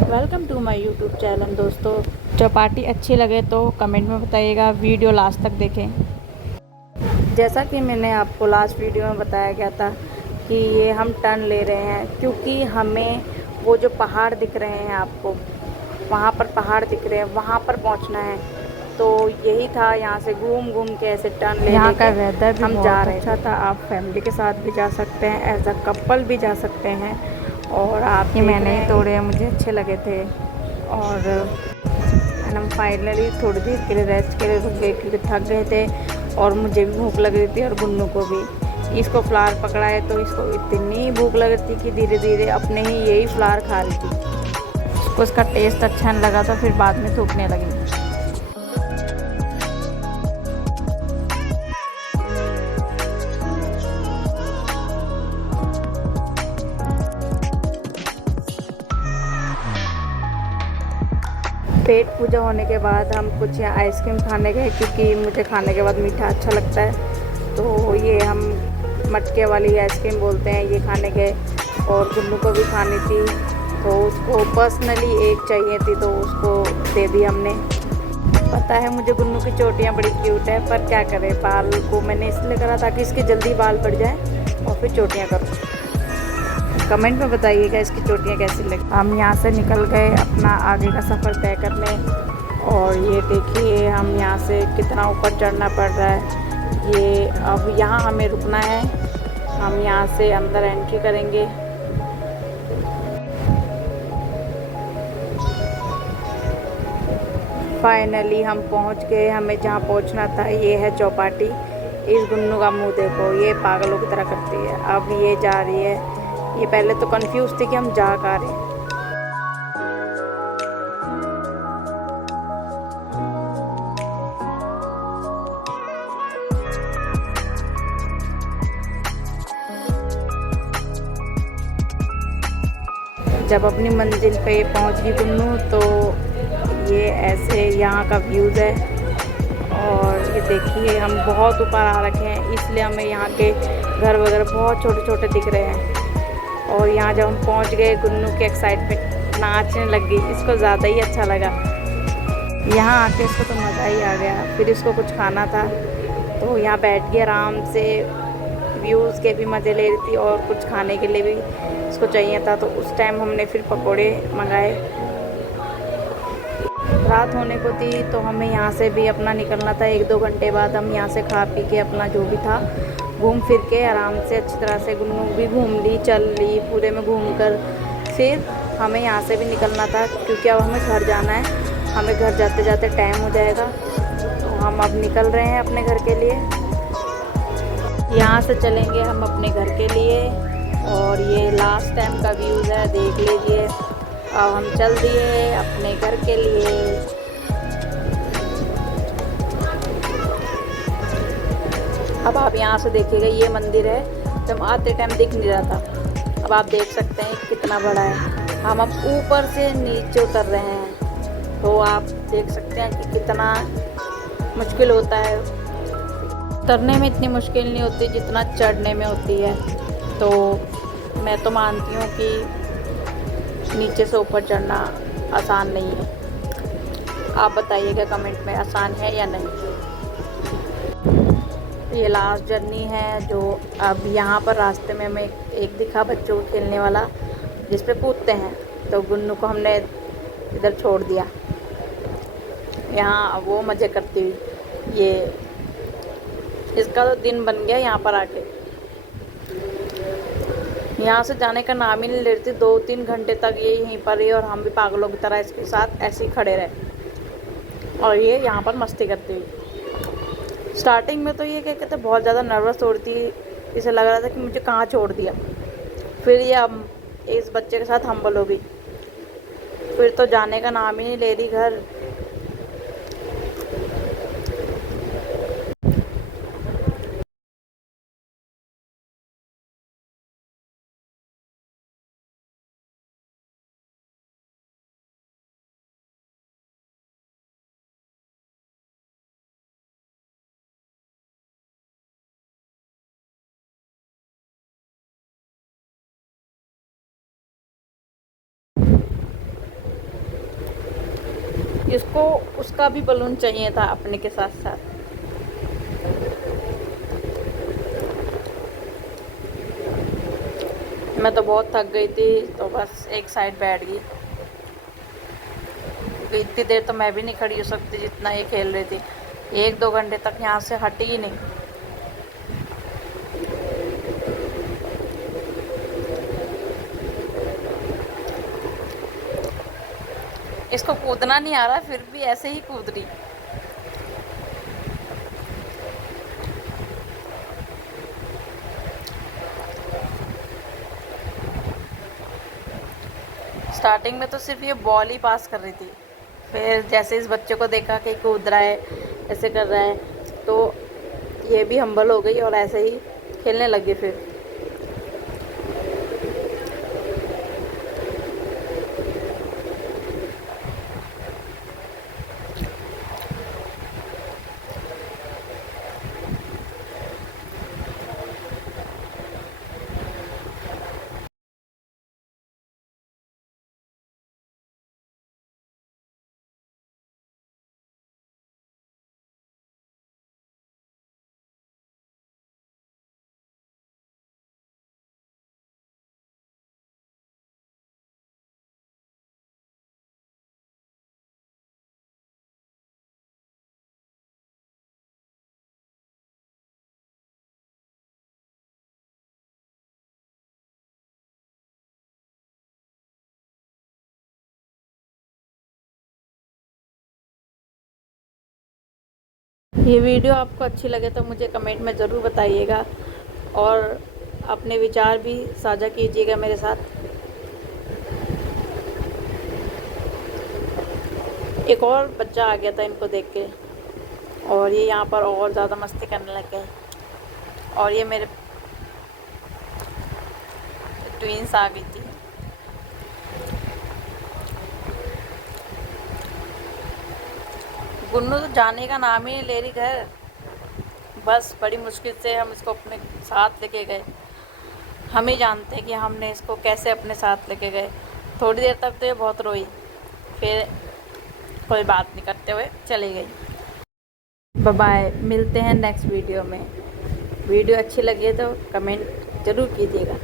Welcome to my YouTube channel. दोस्तों, चौपाटी अच्छी लगे तो कमेंट में बताइएगा, वीडियो लास्ट तक देखें। जैसा कि मैंने आपको लास्ट वीडियो में बताया गया था कि ये हम टर्न ले रहे हैं क्योंकि हमें वो जो पहाड़ दिख रहे हैं आपको, वहाँ पर पहाड़ दिख रहे हैं, वहाँ पर पहुँचना है। तो यही था, यहाँ से घूम घूम के ऐसे टर्न ले यहाँ लेके का वेदर भी हम बहुत जा रहे अच्छा थे। था। आप फैमिली के साथ भी जा सकते हैं, एज अ कपल भी जा सकते हैं। और आप ये देख मैंने रहे ही हैं तोड़े हैं, मुझे अच्छे लगे थे। और हम फाइनली थोड़ी देर के लिए रेस्ट के लिए रुक गए क्योंकि थक गए थे और मुझे भी भूख लग रही थी और गुन्नू को भी। इसको फ्लावर पकड़ा है तो इसको इतनी भूख लग रही थी कि धीरे धीरे अपने ही यही फ्लावर खा रही थी। उसको इसका टेस्ट अच्छा नहीं लगा तो फिर बाद में थूकने लगी। पेट पूजा होने के बाद हम कुछ यहाँ आइसक्रीम खाने गए क्योंकि मुझे खाने के बाद मीठा अच्छा लगता है। तो ये हम मटके वाली आइसक्रीम बोलते हैं, ये खाने गए। और गुन्नू को भी खानी थी तो उसको पर्सनली एक चाहिए थी तो उसको दे दी हमने। पता है मुझे गुन्नू की चोटियाँ बड़ी क्यूट है, पर क्या करें, बाल को मैंने इसलिए करा ताकि इसके जल्दी बाल बढ़ जाए और फिर चोटियाँ करूँ। कमेंट में बताइएगा इसकी चोटियाँ कैसी लगी। हम यहाँ से निकल गए अपना आगे का सफ़र तय करने। और ये देखिए हम यहाँ से कितना ऊपर चढ़ना पड़ रहा है। ये अब यहाँ हमें रुकना है, हम यहाँ से अंदर एंट्री करेंगे। फाइनली हम पहुँच गए, हमें जहाँ पहुँचना था। ये है चौपाटी। इस गुन्नू का मुंह देखो, ये पागलों की तरह करती है। अब ये जा रही है, ये पहले तो कंफ्यूज थी कि हम जा कहाँ रहे हैं। जब अपनी मंजिल पे पहुंच गई गुन्नू तो ये ऐसे यहाँ का व्यूज़ है। और ये देखिए हम बहुत ऊपर आ रखे हैं इसलिए हमें यहाँ के घर वगैरह बहुत छोटे छोटे दिख रहे हैं। और यहाँ जब हम पहुँच गए, गुन्नू की एक्साइटमेंट नाचने लग गई, इसको ज़्यादा ही अच्छा लगा। यहाँ आके इसको तो मज़ा ही आ गया। फिर इसको कुछ खाना था तो यहाँ बैठ के आराम से व्यूज़ के भी मज़े ले रही थी और कुछ खाने के लिए भी इसको चाहिए था। तो उस टाइम हमने फिर पकोड़े मंगाए। रात होने को थी तो हमें यहाँ से भी अपना निकलना था। 1-2 घंटे बाद हम यहाँ से खा पी के अपना जो भी था घूम फिर के आराम से अच्छी तरह से गुन्नू भी घूम ली, चल ली, पूरे में घूम कर फिर हमें यहाँ से भी निकलना था क्योंकि अब हमें घर जाना है। हमें घर जाते जाते टाइम हो जाएगा तो हम अब निकल रहे हैं अपने घर के लिए। यहाँ से चलेंगे हम अपने घर के लिए। और ये लास्ट टाइम का व्यूज़ है, देख लीजिए। अब हम चल दिए अपने घर के लिए। अब आप यहाँ से देखिएगा, ये मंदिर है जो हम आते टाइम दिख नहीं रहा था, अब आप देख सकते हैं कितना बड़ा है। हम अब ऊपर से नीचे उतर रहे हैं तो आप देख सकते हैं कि कितना मुश्किल होता है। उतरने में इतनी मुश्किल नहीं होती जितना चढ़ने में होती है। तो मैं तो मानती हूँ कि नीचे से ऊपर चढ़ना आसान नहीं है। आप बताइएगा कमेंट में, आसान है या नहीं। ये लास्ट जर्नी है जो अब यहाँ पर रास्ते में हमें एक दिखा बच्चों को खेलने वाला जिस पे कूदते हैं, तो गुन्नू को हमने इधर छोड़ दिया। यहाँ वो मज़े करती हुई, ये इसका तो दिन बन गया यहाँ पर आके। यहाँ से जाने का नाम ही नहीं ले रही थी। 2-3 घंटे तक ये यहीं पर रही और हम भी पागलों की तरह इसके साथ ऐसे ही खड़े रहे और ये यहाँ पर मस्ती करती हुई। स्टार्टिंग में तो ये क्या कहते बहुत ज़्यादा नर्वस हो रही थी, इसे लग रहा था कि मुझे कहाँ छोड़ दिया। फिर ये अब इस बच्चे के साथ हम्बल हो गई, फिर तो जाने का नाम ही नहीं ले रही घर। इसको उसका भी बलून चाहिए था अपने के साथ साथ। मैं तो बहुत थक गई थी तो बस एक साइड बैठ गई। इतनी देर तो मैं भी नहीं खड़ी हो सकती जितना ये खेल रही थी। 1-2 घंटे तक यहाँ से हटी ही नहीं। इसको कूदना नहीं आ रहा फिर भी ऐसे ही कूद रही। स्टार्टिंग में तो सिर्फ ये बॉल ही पास कर रही थी, फिर जैसे इस बच्चे को देखा कि कूद रहा है, ऐसे कर रहा है, तो ये भी हम्बल हो गई और ऐसे ही खेलने लगी फिर। ये वीडियो आपको अच्छी लगे तो मुझे कमेंट में ज़रूर बताइएगा और अपने विचार भी साझा कीजिएगा मेरे साथ। एक और बच्चा आ गया था इनको देख के और ये यहाँ पर और ज़्यादा मस्ती करने लग गए और ये मेरे ट्विंस आ गई थी। गुन्नू तो जाने का नाम ही नहीं ले रही घर। बस बड़ी मुश्किल से हम इसको अपने साथ लेके गए। हम ही जानते हैं कि हमने इसको कैसे अपने साथ लेके गए। थोड़ी देर तक तो ये बहुत रोई, फिर कोई बात नहीं करते हुए चली गई। बाय बाय, मिलते हैं नेक्स्ट वीडियो में। वीडियो अच्छी लगी तो कमेंट ज़रूर कीजिएगा।